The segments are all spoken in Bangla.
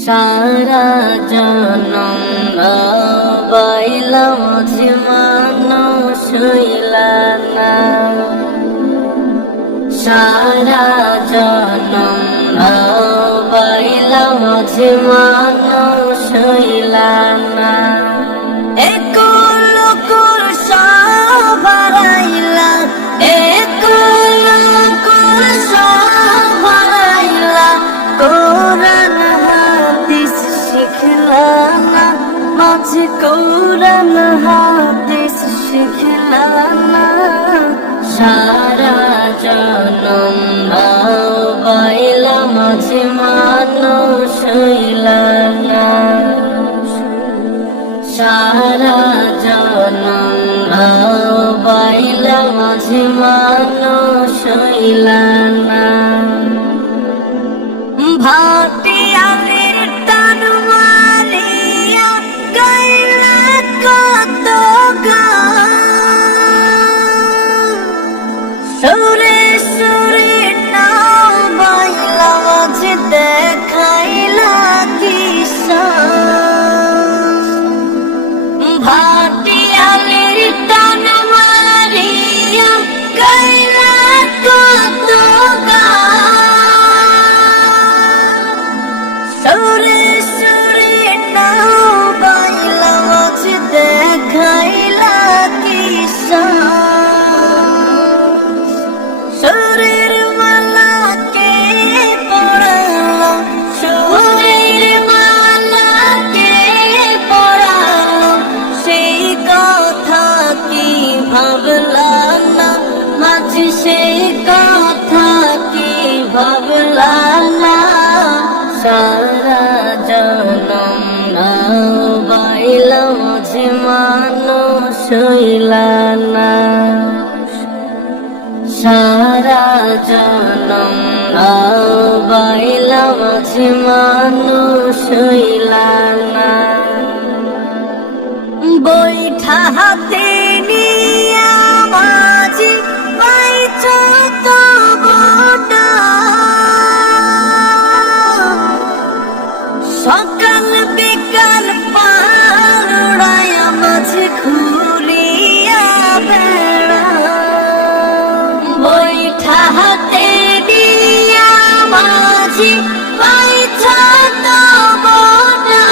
সারা জনম বাইলাম যে মানুষ হইলা না, সারা জনম বাইলাম যে মানুষ হইলা না। কোরআন হাদিস শিখলানা, সারা জনম বাইলাম যে মানুষ হইলানা, সারা জনম বাইলাম যে মানুষ হইলানা। ভাটিয়ালির টান মারিয়া গাইলা কত গান, সুরে সুরে নাম বাইলা মাঝে দেখাইলা কিসান। ভাটিয়ালির টান মারিয়া গাইলা কত গান, সুরে সুরে নাম বাইলা মাঝে দেখাইলা কিসান। সুরের মালাকে পড়ালো, সুরের মালাকে পড়ালো, সেই কথা কি ভাবলা না মাঝে, সেই কথা কি ভাবলা না। সারা জনম বাইলাম যে মানুষ হইলা না, সারা জনম বাইলাম যে মানুষ হইলা না। বৈঠা হাতে নিয়া মাঝি পাইছ তব না, সকাল বিকাল পার উড়াইয়া মাঝে ঘুরিয়া বেড়া। বৈঠা হাতে নিয়া মাঝি পাইছ তব না,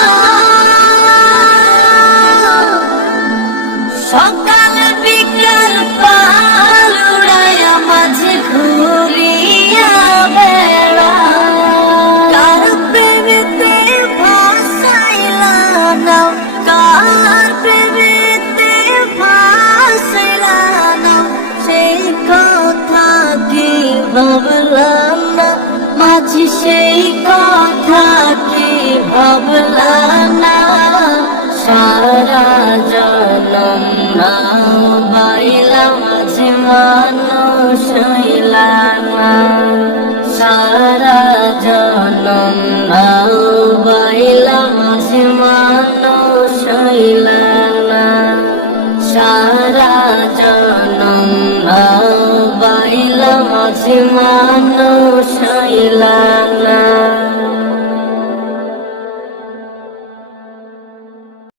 সকাল বিকাল পার উড়াইয়া মাঝে ঘুরিয়া বেড়া। কার প্রেমেতে ভাসাইলা নাও, কার প্রেমেতে ভাসাইলা নাও, সেই কথা কি ভাবলা না মাঝি, সেই কথা কি ভাবলা না। সারা জনম বাইলাম যে মানুষ হইলা না, সারা জনম বাইলাম যে মানুষ হইলা না, সারা জনম বাইলাম যে মানুষ হইলা